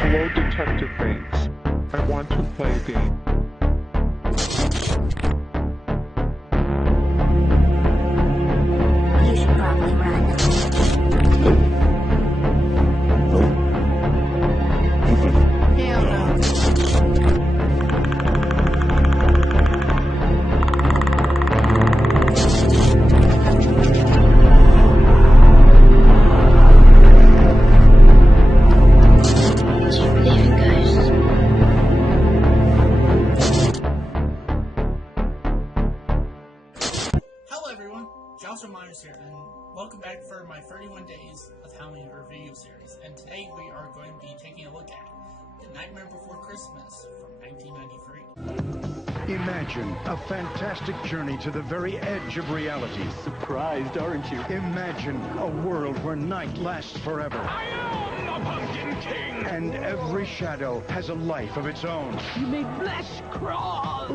Hello, Detective Banks. I want to play a game. You should probably run. Hell no. Do you believe in ghosts? Hello everyone, Joshua Myers here, and welcome back for my 31 Days of Halloween review series. And today we are going to be taking a look at The Nightmare Before Christmas from 1993. Imagine a fantastic journey to the very edge of reality. Surprised, aren't you? Imagine a world where night lasts forever. I am the Pumpkin King! And every shadow has a life of its own. You make flesh crawl!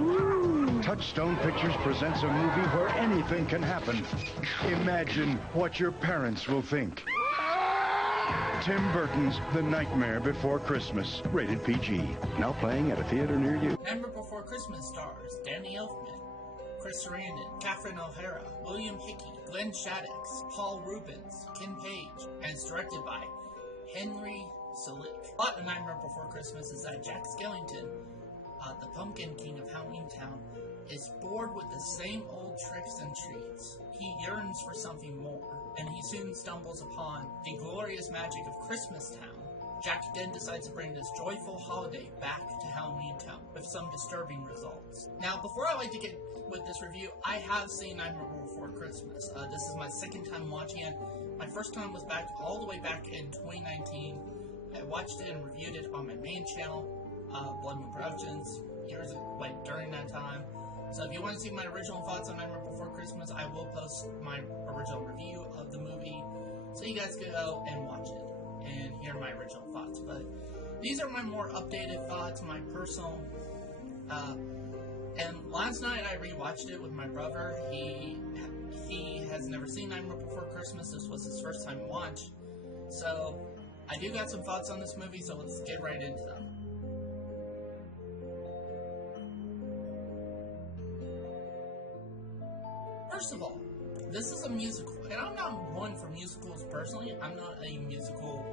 Touchstone Pictures presents a movie where anything can happen. Imagine what your parents will think. Tim Burton's The Nightmare Before Christmas, rated PG. Now playing at a theater near you. Nightmare Before Christmas stars Danny Elfman, Chris Sarandon, Catherine O'Hara, William Hickey, Glenn Shaddix, Paul Rubens, Ken Page, and it's directed by Henry Selick. Plot of Nightmare Before Christmas is that Jack Skellington, the Pumpkin King of Halloween Town, is bored with the same old tricks and treats. He yearns for something more, and he soon stumbles upon the glorious magic of Christmas Town. Jack then decides to bring this joyful holiday back to Halloween Town with some disturbing results. Now, before I like to get with this review, I have seen Nightmare Before Christmas. This is my second time watching it. My first time was all the way back in 2019. I watched it and reviewed it on my main channel, Blood Moon Productions, during that time. So if you want to see my original thoughts on Nightmare Before Christmas, I will post my original review of the movie, so you guys can go and watch it and hear my original thoughts. But these are my more updated thoughts, my personal. And last night I rewatched it with my brother. He has never seen Nightmare Before Christmas. This was his first time watch. So I do got some thoughts on this movie, so let's get right into them. First of all, this is a musical, and I'm not one for musicals personally. I'm not a musical,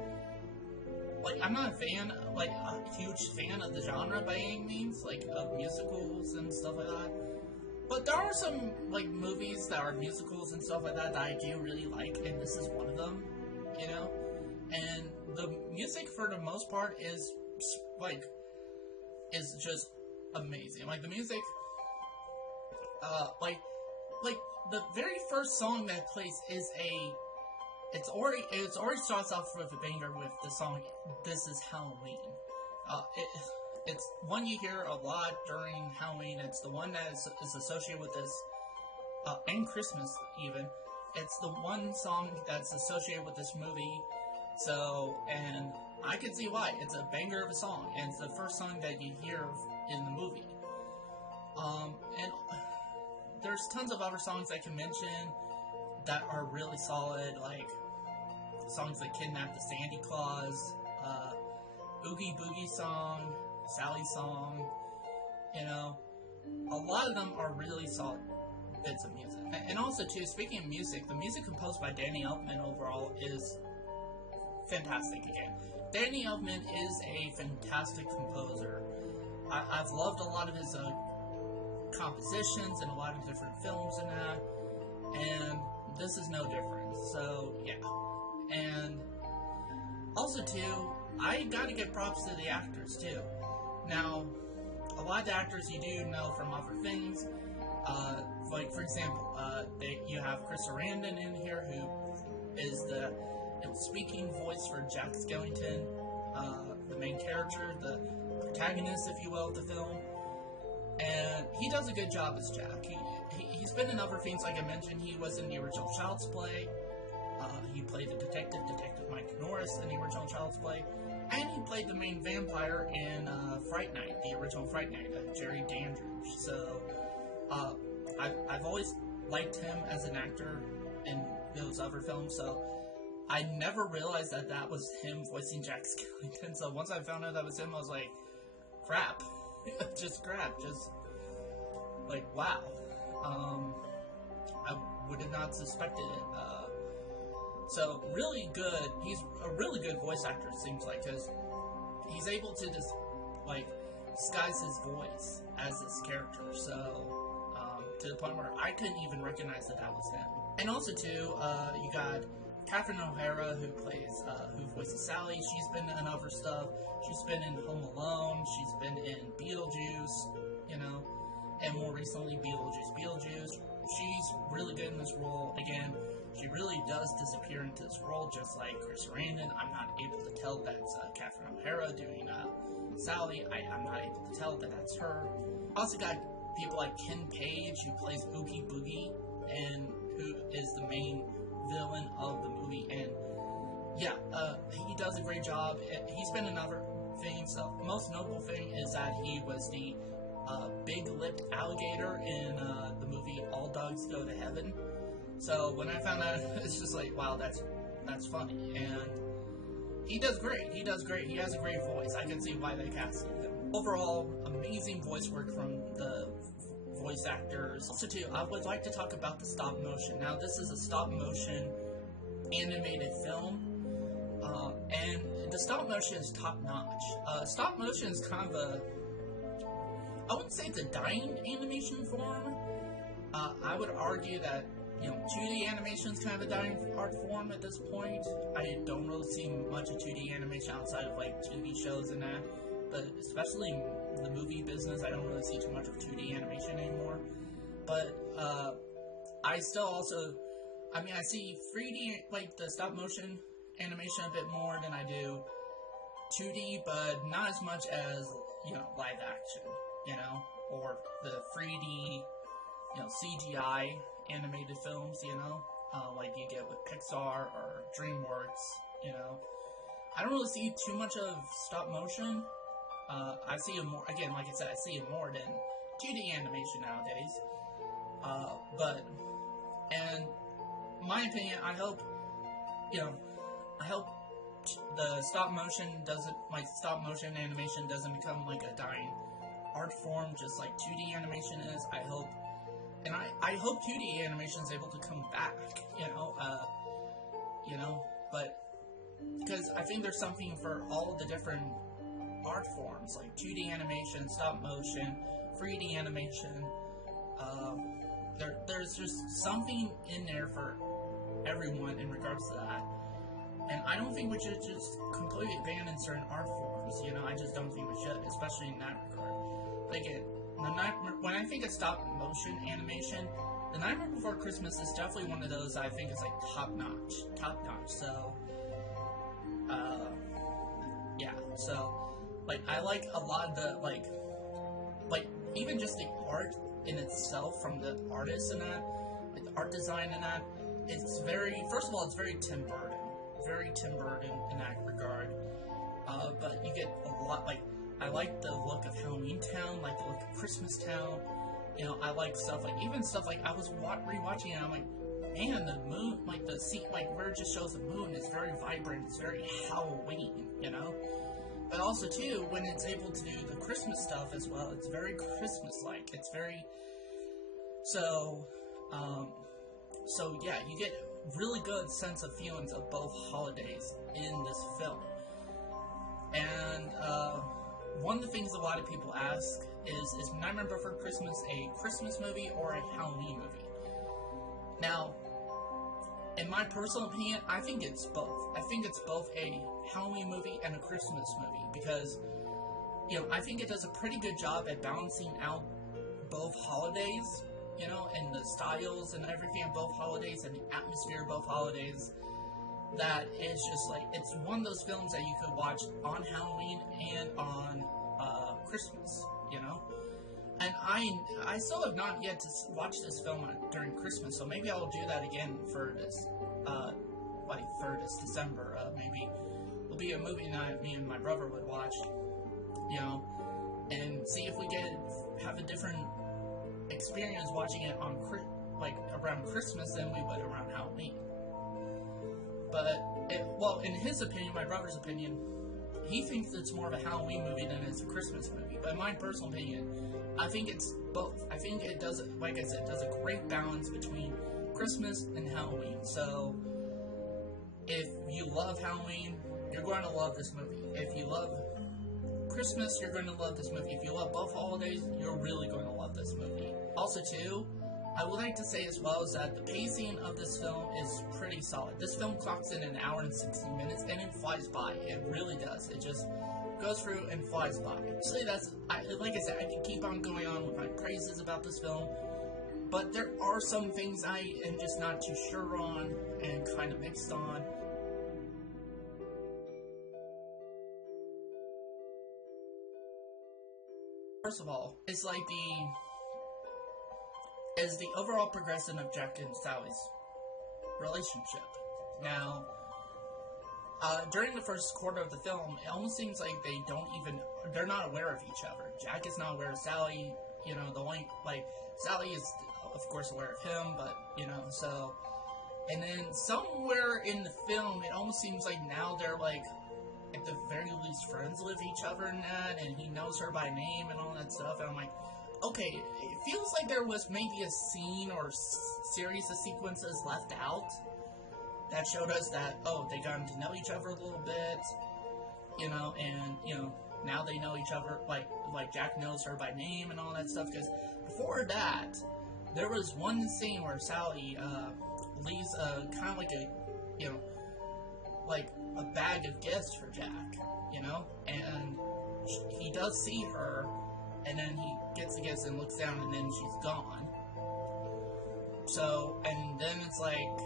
I'm not a huge fan of the genre by any means, of musicals and stuff like that. But there are some, movies that are musicals and stuff like that I do really like, and this is one of them, you know? And the music, for the most part, is just amazing. The music, the very first song that plays is it already starts off with a banger with the song "This Is Halloween." It's one you hear a lot during Halloween. It's the one that is associated with this, and Christmas even. It's the one song that's associated with this movie. So, and I can see why. It's a banger of a song, and it's the first song that you hear in the movie. And there's tons of other songs I can mention that are really solid, like songs like Kidnap the Sandy Claus, Oogie Boogie Song, Sally Song, a lot of them are really solid bits of music. And also, too, speaking of music, the music composed by Danny Elfman overall is fantastic again. Danny Elfman is a fantastic composer. I've loved a lot of his compositions and a lot of different films and that, and this is no different. So yeah, and also too, I gotta give props to the actors too. Now, a lot of the actors you do know from other things, for example, you have Chris Sarandon in here, who is the speaking voice for Jack Skellington, the main character, the protagonist, if you will, of the film. And he does a good job as Jack. He's been in other things, like I mentioned. He was in the original Child's Play. He played the Detective Mike Norris in the original Child's Play. And he played the main vampire in Fright Night, the original Fright Night, Jerry Dandridge. So, I've always liked him as an actor in those other films, so I never realized that that was him voicing Jack Skellington. So once I found out that was him, I was like, crap. Just crap. Just, like, wow. I would have not suspected it. So, really good. He's a really good voice actor, it seems like, because he's able to just, like, disguise his voice as this character. So, to the point where I couldn't even recognize that that was him. And also, too, you got Catherine O'Hara, who voices Sally. She's been in other stuff. She's been in Home Alone. She's been in Beetlejuice, you know, and more recently, Beetlejuice. She's really good in this role. Again, she really does disappear into this role, just like Chris Sarandon. I'm not able to tell that's Catherine O'Hara doing Sally. I'm not able to tell that that's her. Also got people like Ken Page, who plays Oogie Boogie, and who is the main villain of the movie. And yeah, he does a great job. He's been in other things. The most notable thing is that he was the big-lipped alligator in the movie All Dogs Go to Heaven. So when I found out, it's just like, wow, that's funny. And he does great. He does great. He has a great voice. I can see why they casted him. Overall, amazing voice work from the voice actors. Also, too, I would like to talk about the stop motion. Now, this is a stop motion animated film, and the stop motion is top notch. Stop motion is kind of a, I wouldn't say it's a dying animation form. I would argue that, you know, 2D animation is kind of a dying art form at this point. I don't really see much of 2D animation outside of, like, TV shows and that. But especially in the movie business, I don't really see too much of 2D animation anymore. But, I still also, I mean, I see 3D, like, the stop-motion animation a bit more than I do 2D, but not as much as, you know, live action, you know? Or the 3D, you know, CGI animated films, you know, like you get with Pixar or DreamWorks, you know. I don't really see too much of stop motion. I see it more, again, like I said, I see it more than 2D animation nowadays. But, and my opinion, I hope, you know, I hope the stop motion animation doesn't become like a dying art form, just like 2D animation is. I hope, and I hope 2D animation is able to come back, you know, but, because I think there's something for all of the different art forms, like 2D animation, stop motion, 3D animation. There's just something in there for everyone in regards to that. And I don't think we should just completely abandon certain art forms, you know, I just don't think we should, especially in that regard. Like, when I think of stop motion animation, The Nightmare Before Christmas is definitely one of those I think is, like, top notch, so, yeah, so, like, I like a lot of the, like, even just the art in itself from the artists in that, like, the art design in that, it's very, first of all, it's very Tim Burton in that regard, but you get a lot, like, I like the look of Halloween Town, like the look of Christmas Town, you know, I like stuff, like, even stuff, like, I was rewatching it, and I'm like, man, the moon, like, the scene, like, where it just shows the moon is very vibrant, it's very Halloween, you know? But also, too, when it's able to do the Christmas stuff as well, it's very Christmas-like. It's very... So, yeah, you get really good sense of feelings of both holidays in this film. And, one of the things a lot of people ask is Nightmare Before Christmas a Christmas movie or a Halloween movie? Now, in my personal opinion, I think it's both. I think it's both a Halloween movie and a Christmas movie because, you know, I think it does a pretty good job at balancing out both holidays, you know, and the styles and everything of both holidays and the atmosphere of both holidays. That is just like, it's one of those films that you could watch on Halloween and on Christmas, you know? And I still have not yet to watch this film during Christmas, so maybe I'll do that again for this, for this December. Maybe it'll be a movie night me and my brother would watch, you know, and see if we have a different experience watching it on, like, around Christmas than we would around Halloween. But well, in his opinion, my brother's opinion, he thinks it's more of a Halloween movie than it's a Christmas movie. But in my personal opinion, I think it's both. I think it does, like I said, does a great balance between Christmas and Halloween. So, if you love Halloween, you're going to love this movie. If you love Christmas, you're going to love this movie. If you love both holidays, you're really going to love this movie. Also, too, I would like to say as well is that the pacing of this film is pretty solid. This film clocks in an hour and 60 minutes, and it flies by. It really does. It just goes through and flies by. Actually, like I said, I can keep on going on with my praises about this film, but there are some things I am just not too sure on and kind of mixed on. First of all, it's like the overall progression of Jack and Sally's relationship. Now, during the first quarter of the film, it almost seems like they're not aware of each other. Jack is not aware of Sally, Sally is, of course, aware of him, but, so, and then somewhere in the film, it almost seems like now they're, at the very least, friends with each other and that, and he knows her by name and all that stuff, and I'm like, okay, it feels like there was maybe a scene or series of sequences left out that showed us that, they gotten to know each other a little bit, and, now they know each other, like Jack knows her by name and all that stuff, because before that, there was one scene where Sally, leaves kind of like a bag of gifts for Jack, and he does see her, and then he gets the gifts and looks down, and then she's gone. So, and then it's like,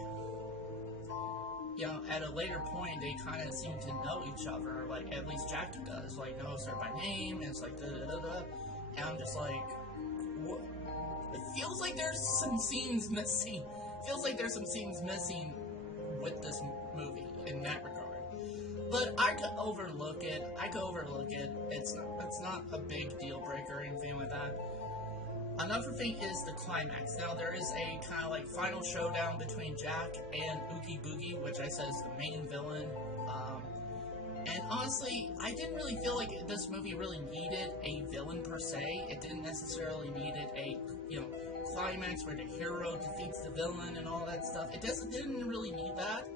at a later point, they kind of seem to know each other, at least Jack does, knows her by name, and it's like, da-da-da-da, and I'm just like, what? It feels like there's some scenes missing. Feels like there's some scenes missing with this movie in that regard. But I could overlook it. It's not a big deal breaker or anything like that. Another thing is the climax. Now, there is a kind of final showdown between Jack and Oogie Boogie, which I said is the main villain. And honestly, I didn't really feel like this movie really needed a villain per se. It didn't necessarily needed a, climax where the hero defeats the villain and all that stuff. It didn't really need that.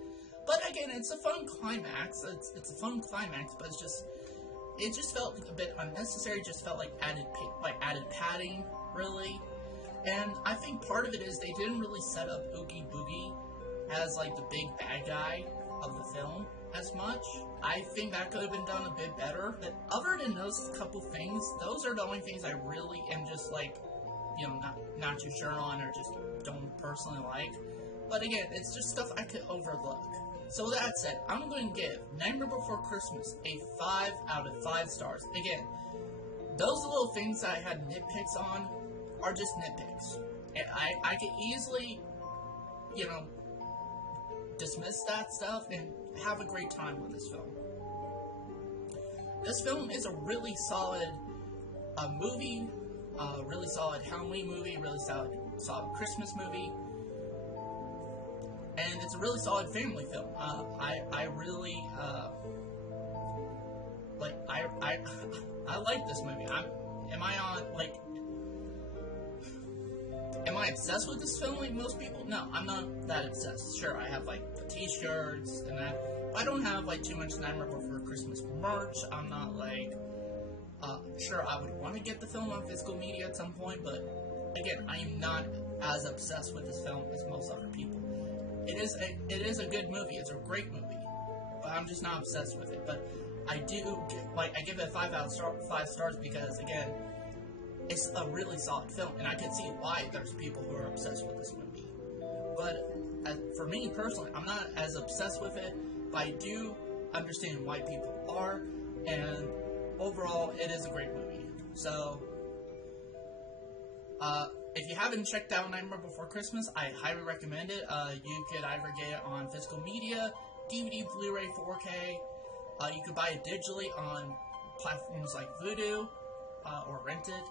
But again, it's a fun climax. It's a fun climax, but it just felt a bit unnecessary. It just felt like added padding, really. And I think part of it is they didn't really set up Oogie Boogie as the big bad guy of the film as much. I think that could have been done a bit better. But other than those couple things, those are the only things I really am just not too sure on or just don't personally like. But again, it's just stuff I could overlook. So with that said, I'm going to give Nightmare Before Christmas a 5 out of 5 stars. Again, those little things that I had nitpicks on are just nitpicks. And I could easily, dismiss that stuff and have a great time with this film. This film is a really solid movie, really solid Halloween movie, really solid Christmas movie. And it's a really solid family film. I really, I like this movie. Am I obsessed with this film like most people? No, I'm not that obsessed. Sure, I have, the t-shirts and that. I don't have, too much Nightmare Before Christmas merch. I'm not, sure, I would want to get the film on physical media at some point, but, again, I am not as obsessed with this film as most other people. It is a good movie. It's a great movie, but I'm just not obsessed with it. But I give it 5 out of 5 stars because, again, it's a really solid film, and I can see why there's people who are obsessed with this movie. But for me personally, I'm not as obsessed with it, but I do understand why people are, and overall, it is a great movie. So, if you haven't checked out Nightmare Before Christmas, I highly recommend it. You could either get it on physical media, DVD, Blu-ray, 4K. You could buy it digitally on platforms like Vudu, or rent it.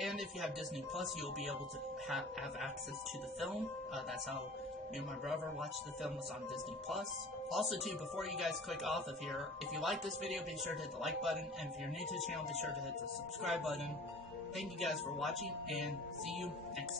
And if you have Disney Plus, you'll be able to have access to the film. That's how me and my brother watched the film, was on Disney Plus. Also, too, before you guys click off of here, if you like this video, be sure to hit the like button, and if you're new to the channel, be sure to hit the subscribe button. Thank you guys for watching, and see you next time.